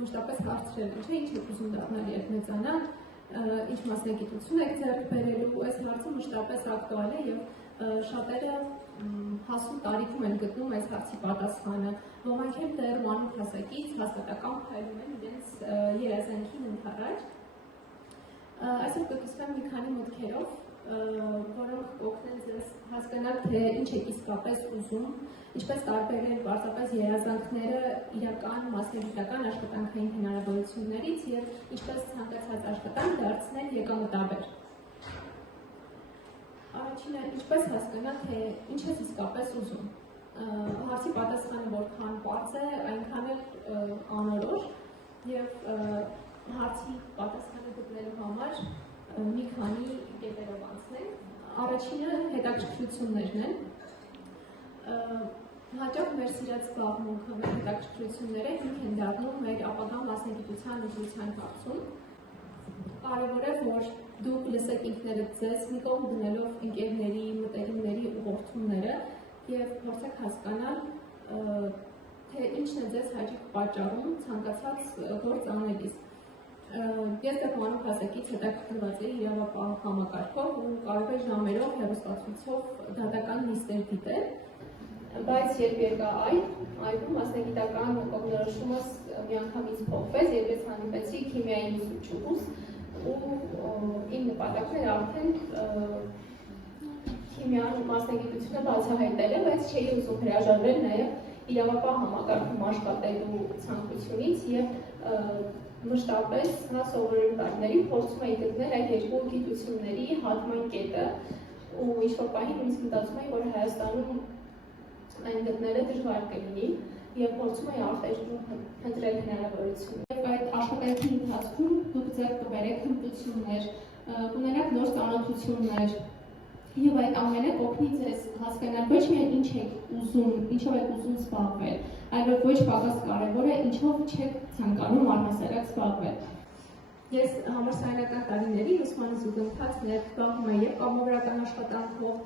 մշտապես կարծրել, ինչ եք ուզում դառնալ, երբ մեծանաք, ինչ մասնագիտություն եք ձեռք բերելու, այս հարցը մշտապես ակտուալ է եւ շատերը հասուն տարիքում են գտնում այս հարցի պատասխանը։ Ոմանք էլ դեռ մանուկ հասակից հաստատական փայլում են իրենց երազանքին ընդառաջ։ Այսօր կկիսվեմ մի քանի մտքերով, որոնք կօգնեն ձեզ հասկանալ, թե ինչ եք իսկապես ուզում, ինչպես տարբերել պարզապես երազանքները իրական մասնագիտական աշխատանքային հնարավորություններից եւ ինչպես ցանկացած աշխատանք դարձնել եկամտաբեր։ Առաջինը, ինչպես հասկանալ, թե ինչ ես իսկապես ուզում։ Հարցի պատասխանը որքան պարզ է, այնքան էլ անորոշ եւ հարցի պատասխանը գտնելու համար մի քանի կետերով անցնենք։ Առաջինը հետաքրքրություններն են։ Հաճախ մեր սիրած զբաղմունքը, մեր հետաքրքրությունները հիմք են դառնում մեր ապագա մասնագիտության ընտրության հարցում։ Կարևոր է, որ դուք լսեք ինքներդ ձեզ, մի կողմ դնելով ընկերների, մտերիմների ուղղորդումները եւ փորձեք հասկանալ, թե ինչն է ձեզ հաճախ պատճառում ցանկացած գործ անելիս։ Ես դեռ մանուկ հասակից հետաքրքրված էի իրավապահ համակարգով ու կարող է ժամերով հեռուստացույցով դատական նիստեր դիտել, բայց երբ եկա այգում մասնագիտական կողմնորոշումս միանգամից փոխվեց եւ ես հանդիպեցի քիմիայի ուսուցչուհուս ու իմ նպատակն էր արդեն քիմիան մասնագիտությունը բացահայտել է, բայց չէի ուզում հրաժարվել նաև իրավապահ համակարգում աշխատելու ցանկությունից եւ մշտապես սովորելու տարիներին փորձում էի գտնել այդ երկու գիտությունների հատման կետը ու ինչ-որ պահի նույնիսկ մտածում էի, որ Հայաստանում այն գտնելը դժվար կլինի եւ փորձում էի արտերկրում փնտրել հնարավորություն։ Եվ այդ աշխատանքի ընթացքում դուք ձեռք կբերեք հմտություններ, կունենաք նոր ծանոթություններ եւ այդ ամենը կօգնի ձեզ հասկանալ ոչ միայն ինչ եք ուզում, ինչով եք ուզում զբաղվել, այլ որ ոչ պակաս կարեւոր է ինչով չեք ցանկանում առհասարակ զբաղվել։ Ես համալսարանական տարիներին ուսման զուգընթաց ներգրավում եմ եւ կամավորական աշխատանքով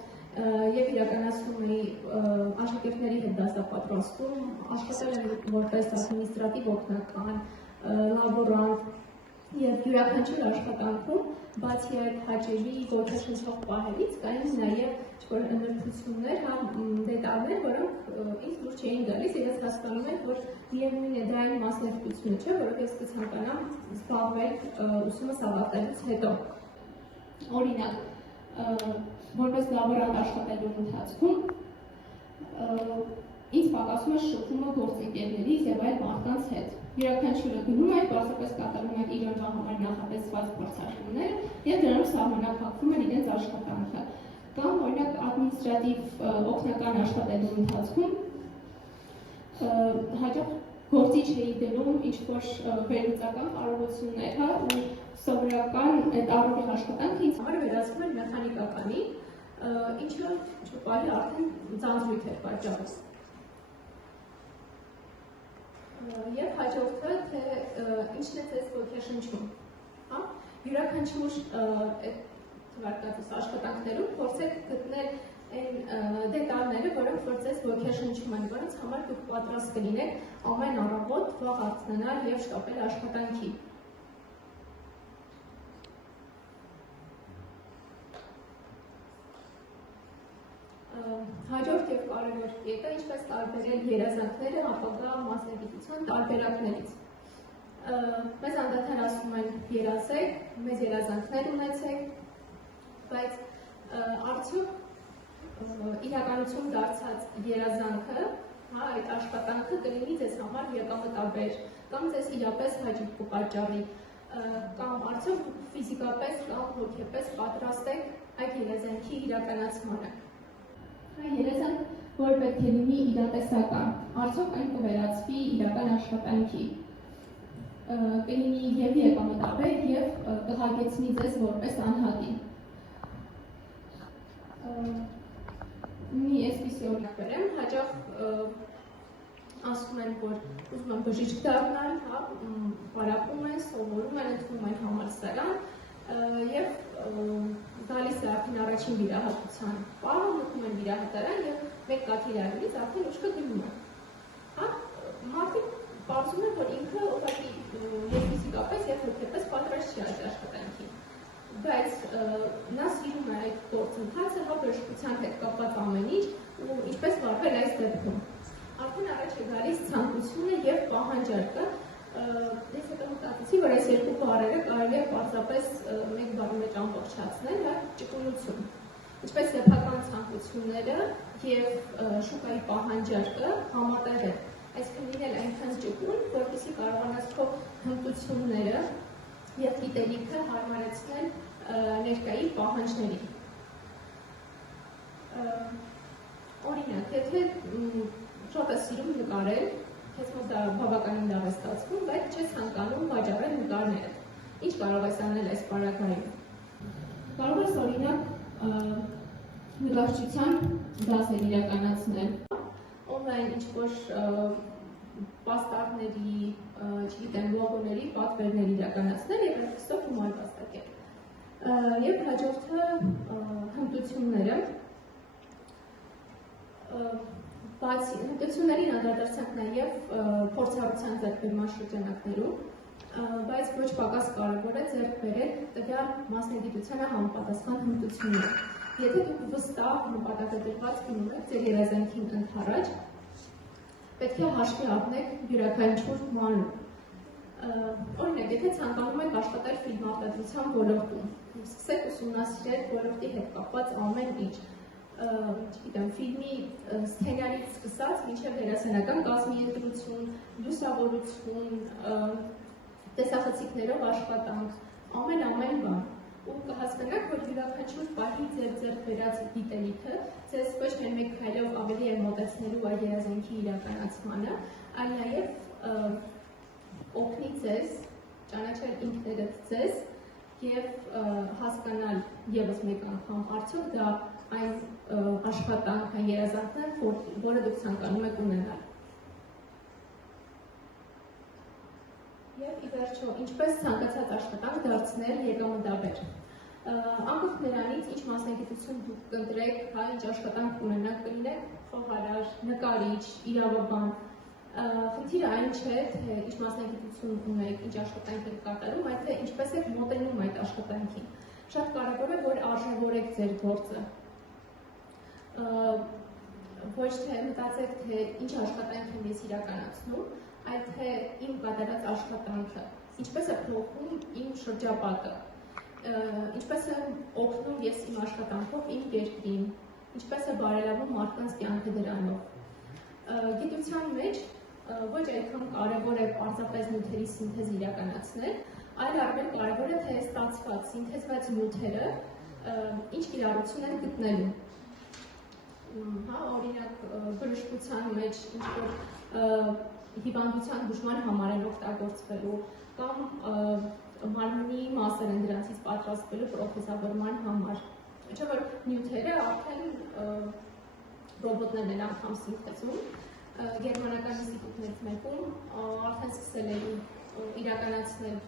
եւ իրականացնում էի աշակերտների հետ դասապատրաստում, աշխատել եմ որպես ադմինիստրատիվ օգնական, լաբորանտ եւ յուրաքանչյուր աշխատանքում, բացի այդ հաճելի ոգեշնչող պահերից, կային նաեւ նրբություններ, դետալներ, որոնք ինձ դուր չէին գալիս եւ ես հասկանում եմ, որ միևնույն է դա այն մասնագիտությունը չէ, որով ես կցանկանամ զբաղվել ուսումս ավարտելուց հետո։ Օրինակ, որպես լաբորանտ աշխատելու ընթացքում ինձ պակասում է շփումը գործընկերներից եւ այլ մարդկանց հետ։ Յուրաքանչյուրը գնում է, պարզապես կատարում է իր օրվա համար նախատեսված փորձարկումները եւ դրանով սահմանափակվում է իրենց աշխատանքը։ Կամ օրինակ ադմինիստրատիվ օգնական աշխատելու ընթացքում հաճախ գործիչ էի դնում ինչ-որ վերլուծական կարողություններ, հա, ու սովորական այդ առօրյա աշխատանքը ինձ համար վերածվում էր մեխանիկականի, ինչը չպահի արդեն ձանձրույթ էր պատճառում։ Եվ հաջորդը, թե ինչն է ձեզ ոգեշնչում, հա, յուրաքանչյուր թվարկածս աշխատանքներում փորձեք գտնել այն դետալները, որոնք որ ձեզ ոգեշնչում են, որոնց համար դուք պատրաստ կլինեք ամեն առավոտ վաղ արթնանալ եւ շտապել աշխատանքի։ Հաջորդ եւ կարևոր կետը, ինչպես տարբերել երազանքները ապագա մասնագիտության տարբերակներից։ Մեզ անդադար ասում են երազեք, մեծ երազանքներ ունեցեք, բայց արդյոք իրականություն դարձած երազանքը, հա, այդ աշխատանքը կլինի ձեզ համար եկամտաբեր, կամ ձեզ իրապես հաճույք կպատճառի, կամ արդյոք ֆիզիկապես կամ հոգեպես պատրաստ եք այդ երազանքի իրականացմանը։ Երազանք, որ պետք է լինի իրատեսական, արդյոք այն կվերածվի իրական աշխատանքի, կլինի եւ եկամտաբեր եւ կհագեցնի ձեզ որպես անհատի։ Մի այսպիսի օրինակ բերեմ, հաճախ ասում են, որ ուզում են բժիշկ դառնալ, հա, պարապում են, սովորում են, ընդունում են համալսարան եւ գալիս է արդեն առաջին վիրահատության պահը, մտնում են վիրահատարան եւ մեկ կաթիլարից արդեն ուշքը գնում են։ Հա, մարդիկ պարզում է, որ ինքը ուղղակի ֆիզիկապես եւ հոգեպես պատրաստ չի այդ աշխատանքին։ Բայց նա սիրում է այդ գործընթացը, հա բժշկության հետ կապված ամեն ինչ ու ինչպես վարվել այս դեպքում։ Արդեն առաջ է գալիս ցանկությունը եւ պահանջարկը։ Ես հետո մտածեցի, որ այս երկու բառերը կարելի է պարզապես մեկ բառի մեջ ամբողջացնել, հա ճկունություն։ Ինչպես սեփական ցանկությունները եւ շուկայի պահանջարկը համատեղ են։ Այսինքն լինել այնքան ճկուն, որպեսզի կարողանաս քո հմտությունները եւ գիտելիքը հարմարեցնել ներկայի պահանջներին։ Օրինակ, եթե շատ ես սիրում նկարել, քեզ մոտ դա բավականին լավ է ստացվում, բայց չես ցանկանում վաճառել նկարները։ Ինչ կարող ես անել այս պարագայում։ Կարող ես օրինակ նկարչության դասեր իրականացնել, օնլայն ինչ-որ պաստառների, չգիտեմ, լոգոների պատվերներ իրականացնել եւ այդպիսով գումար վաստակել։ Եվ հաջորդը հմտությունները, բացի հմտություններին անդրադարձանք նաեւ փորձառության ձեռքբերման շրջանակներում, բայց ոչ պակաս կարևոր է ձեռք բերել տվյալ մասնագիտությանը համապատասխան հմտություններ։ Եթե դուք վստահ նպատակադրված գնում եք ձեր երազանքին ընդառաջ, պետք է հաշվի առնեք յուրաքանչյուր մանրուք։ Օրինակ, եթե ցանկանում եք աշխատել ֆիլմարտադրության ոլորտում, սկսեք ուսումնասիրել ոլորտի հետ կապված ամեն ինչ, չգիտեմ, ֆիլմի սցենարից սկսած մինչև դերասանական կազմի ընտրություն, լուսավորություն, տեսախցիկներով աշխատանք, ամեն բան։ Ու կհասկանաք, որ յուրաքանչյուր պահի ձեր բերած գիտելիքը ձեզ ոչ միայն մեկ քայլով ավելի է մոտեցնելու այդ երազանքի իրականացմանը, այլ նաև օգնի ձեզ ճանաչել ինքներդ ձեզ եւ հասկանալ եւս մեկ անգամ արդյոք դա այն աշխատանքն, այն երազանքն է, որը դուք ցանկանում եք ունենալ։ Եվ ի վերջո, ինչպես ցանկացած աշխատանք դարձնել եկամտաբեր։ Անկախ նրանից, ինչ մասնագիտություն դուք կընտրեք, հա, ինչ աշխատանք ունենաք, կլինեք խոհարար, նկարիչ, իրավաբան, խնդիրը այն չէ, թե ինչ մասնագիտություն ունեք, ինչ աշխատանք եք կատարում, այլ թե ինչպես եք մոտենում այդ աշխատանքին։ Շատ կարևոր է, որ արժևորեք ձեր գործը։ Ոչ թե մտածեք, թե ինչ աշխատանք եմ ես իրականացնում, այլ թե իմ կատարած աշխատանքը, ինչպես է փոխում իմ շրջապատը, ինչպես է օգնում ես իմ աշխատանքով իմ երկրին, ինչպես է բարելավում մարդկանց կյանքը դրանով։ Գիտության մեջ ոչ այդքան կարևոր է պարզապես նյութերի սինթեզ իրականացնել, այլ արդեն կարևոր է թե ստացված սինթեզված նյութերը ինչ կիրառություն են գտնելու։ Հա, օրինակ բժշկության մեջ ինչ-որ հիվանդության բուժման համար են օգտագործվելու կամ մարմնի մասեր են դրանցից պատրաստվելու պրոթեզավորման համար։ Չէ՞ որ նյութերը արդեն ռոբոտներն են անգամ սինթեզում, գերմանական ինստիտուտներից մեկում արդեն սկսել են իրականացնել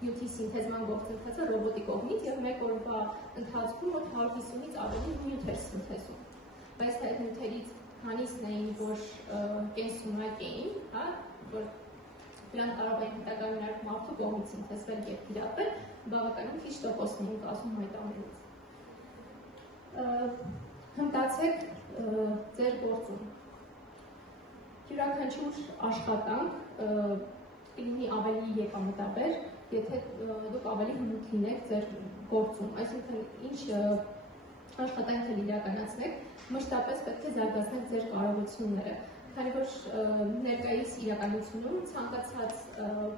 նյութի սինթեզման գործընթացը ռոբոտի կողմից եւ մեկ օրվա ընթացքում 150-ից ավելի նյութ էր սինթեզում։ Բայց այդ նյութերից քանիսն էին, որ կենսունակ էին, հա, որ դրանք կարող են հետագայում մարդու կողմից սինթեզվել եւ կիրառվել, բավականին քիչ տոկոսն էին կազմում այդ ամենից։ Հմտացեք ձեր գործում։ Յուրաքանչյուր աշխատանք կլինի ավելի եկամտաբեր, եթե դուք ավելի հմուտ լինեք ձեր գործում, այսինքն ինչ աշխատանքը իրականացնեք, մշտապես պետք է զարգացնեք ձեր կարողությունները, քանի որ ներկայիս իրականությունում ցանկացած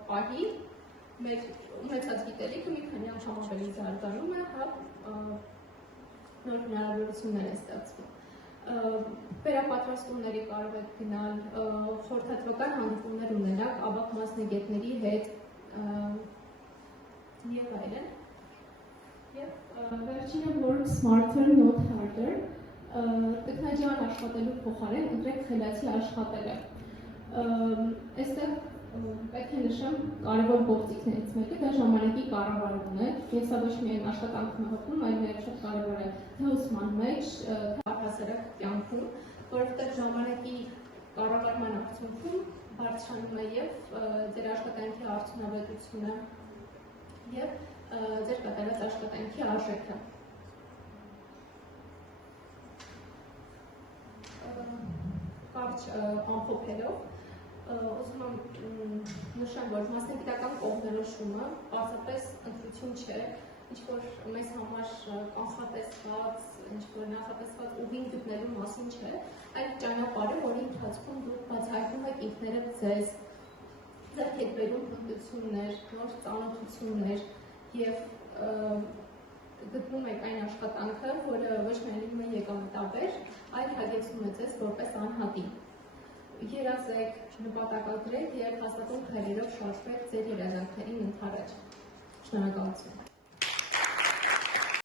պահի մեր ունեցած գիտելիքը մի քանի անգամ ավելի զարգանում է, հա, նոր հնարավորություններ են ստեղծվում։ Վերապատրաստումների կարող եք գնալ, խորհրդատվական հանդիպումներ ունենալ ավագ մասնագետների հետ եւ այլն։ Եվ վերջինը work smarter, not harder, տեխնոլոգիան աշխատելու փոխարեն ընտրեք խելացի աշխատելը։ Այստեղ պետք է նշեմ կարևոր գործիքներից մեկը դա ժամանակի կառավարումն է, եւ սա ոչ միայն աշխատանքում հպում, այլ նաեւ շատ կարևոր է թե ուսման մեջ, թե առհասարակ կյանքում, որովհետեւ ժամանակի կառավարման արդյունքում բարձրանում է եւ ձեր աշխատանքի արդյունավետությունը եւ ձեր կատարած աշխատանքի արժեքը։ Կարճ ամփոփելով, ուզում եմ նշեմ, որ մասնագիտական կողմնորոշումը պարզապես ընտրություն չէ, ինչ-որ մեզ համար կանխատեսված, ինչ-որ նախատեսված ուղին գտնելու մասին չէ, այլ ճանապարհը, որի ընթացքում դուք բացահայտում եք ինքներդ ձեզ, ձեռք եք բերում հմտություններ, նոր ծանոթություններ եւ գտնում եք այն աշխատանքը, որը ոչ միայն եկամտաբեր, այլ հագեցնում է ձեզ որպես անհատի։ Երազեք, նպատակագրեք եւ հաստատուն քայլերով շարժվեք ձեր երազանքներին ընդառաջ։ Շնորհակալություն։